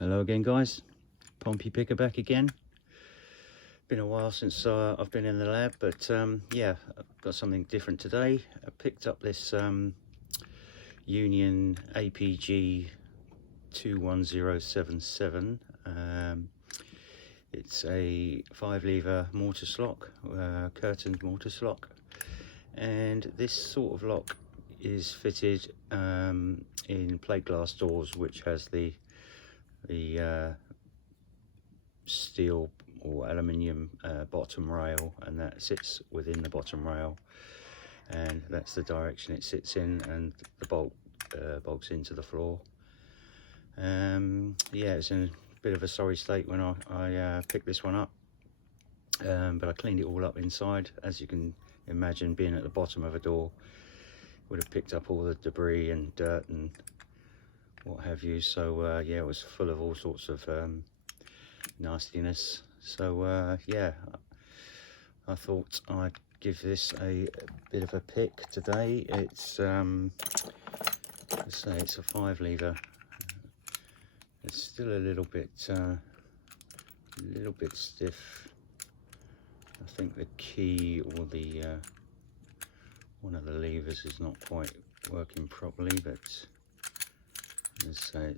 Hello again, guys. Pompey Picker back again. Been a while since I've been in the lab, but yeah, I've got something different today. I picked up this Union APG 21077. It's a 5-lever mortise lock, curtained mortise lock, and this sort of lock is fitted in plate glass doors, which has the steel or aluminium bottom rail, and that sits within the bottom rail, and that's the direction it sits in, and the bolt bolts into the floor. Yeah, it's in a bit of a sorry state when I picked this one up, but I cleaned it all up inside. As you can imagine, being at the bottom of a door would have picked up all the debris and dirt and what have you, so yeah, it was full of all sorts of nastiness. So yeah, I thought I'd give this a bit of a pick today. It's let's say it's a 5-lever. It's still a little bit stiff. I think the key or the one of the levers is not quite working properly, but let's say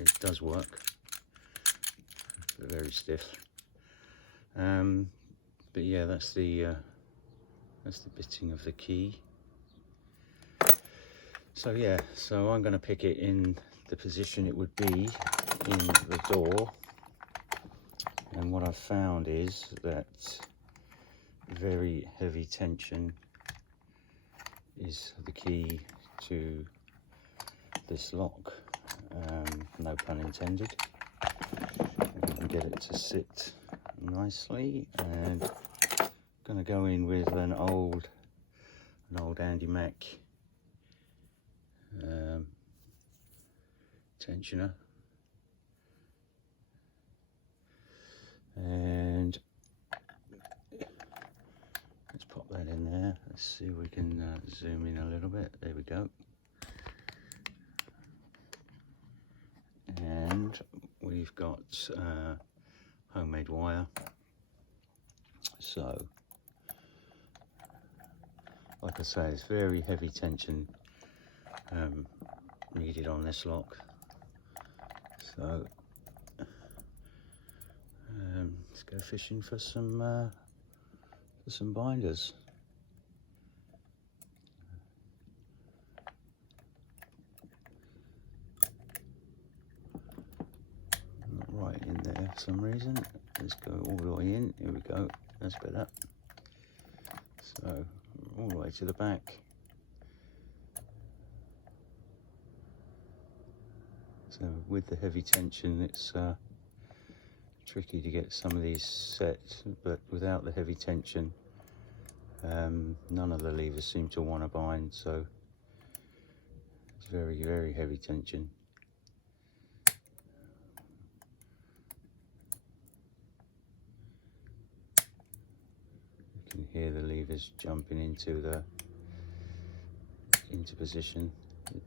it does work. Very stiff. But yeah, that's the bitting of the key. So yeah, so I'm going to pick it in the position it would be in the door, and what I've found is that very heavy tension is the key to this lock, no pun intended. We can get it to sit nicely, and I'm going to go in with an old Andy Mac tensioner, and let's pop that in there. Let's see if we can zoom in a little bit. There we go. And we've got homemade wire. So like I say, it's very heavy tension needed on this lock. So let's go fishing for some binders. Not right in there for some reason. Let's go all the way in. Here we go. That's better. So all the way to the back. So with the heavy tension, it's tricky to get some of these set, but without the heavy tension, none of the levers seem to want to bind, so it's very, very heavy tension. You can hear the levers jumping into position.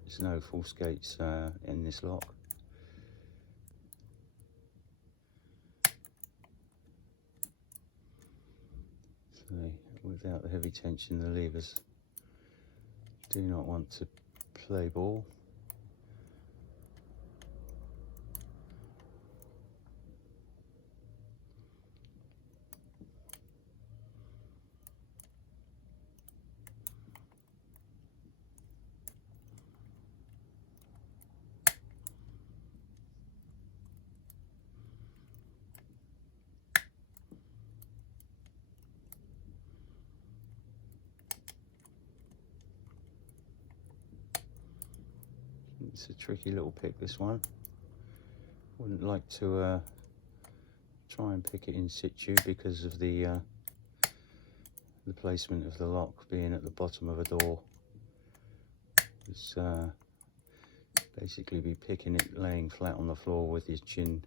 There's no false gates in this lock. So without the heavy tension, the levers do not want to play ball. It's a tricky little pick, this one. Wouldn't like to try and pick it in situ because of the placement of the lock being at the bottom of a door. It's basically be picking it laying flat on the floor with your chin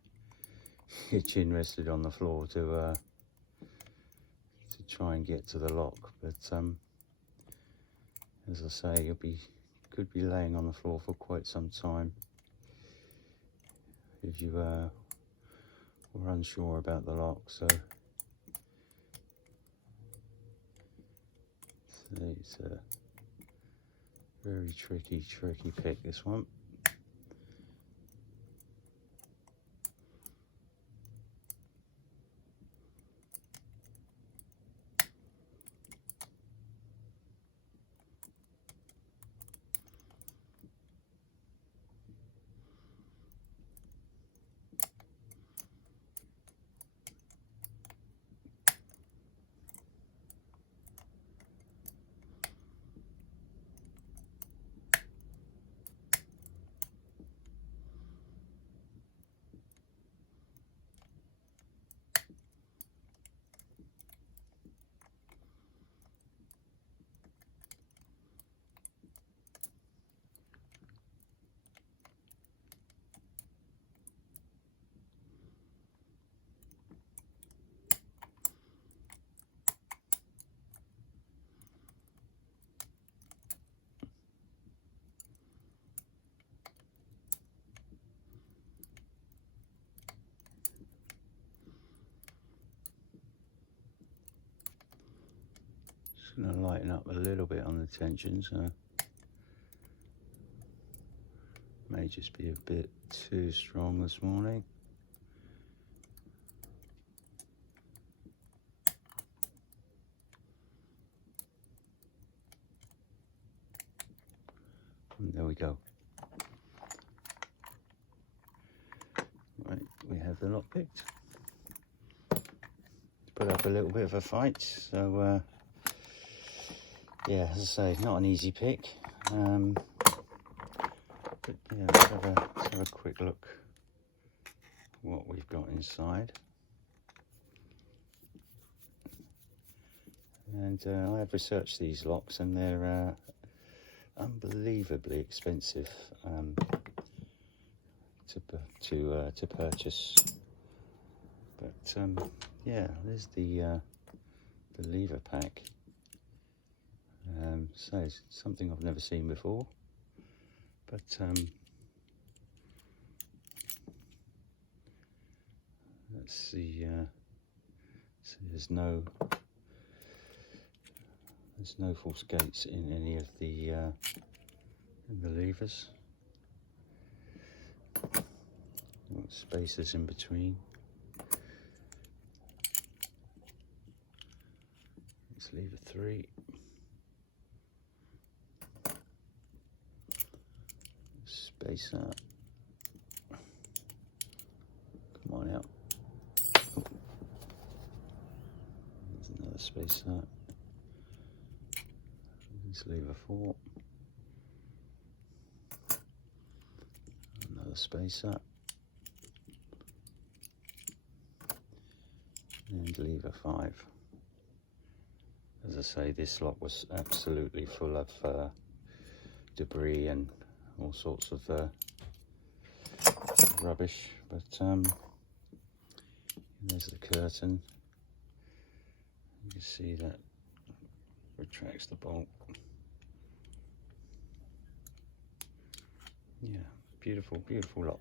rested on the floor to try and get to the lock. But as I say, could be laying on the floor for quite some time. if you were unsure about the lock. So it's a very tricky pick, this one. Going to lighten up a little bit on the tension, so may just be a bit too strong this morning. And there we go. Right, we have the lock picked. Put up a little bit of a fight, so yeah, as I say, not an easy pick. But yeah, let's have a quick look what we've got inside. And I have researched these locks, and they're unbelievably expensive to purchase. But yeah, there's the lever pack. So it's something I've never seen before, but let's see. So there's no false gates in any of the levers. Spaces in between. It's lever 3. Space up. Come on out. There's another space up. It's lever 4. Another space up. And lever 5. As I say, this lock was absolutely full of debris and all sorts of rubbish, but there's the curtain. You can see that retracts the bolt. Yeah, beautiful lock.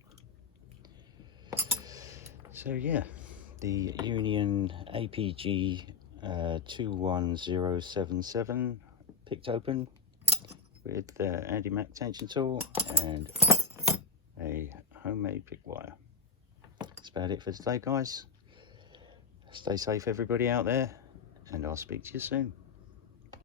So yeah, the Union APG 21077 picked open with the anti-mac tension tool and a homemade pick wire. That's about it for today, guys. Stay safe, everybody out there, and I'll speak to you soon.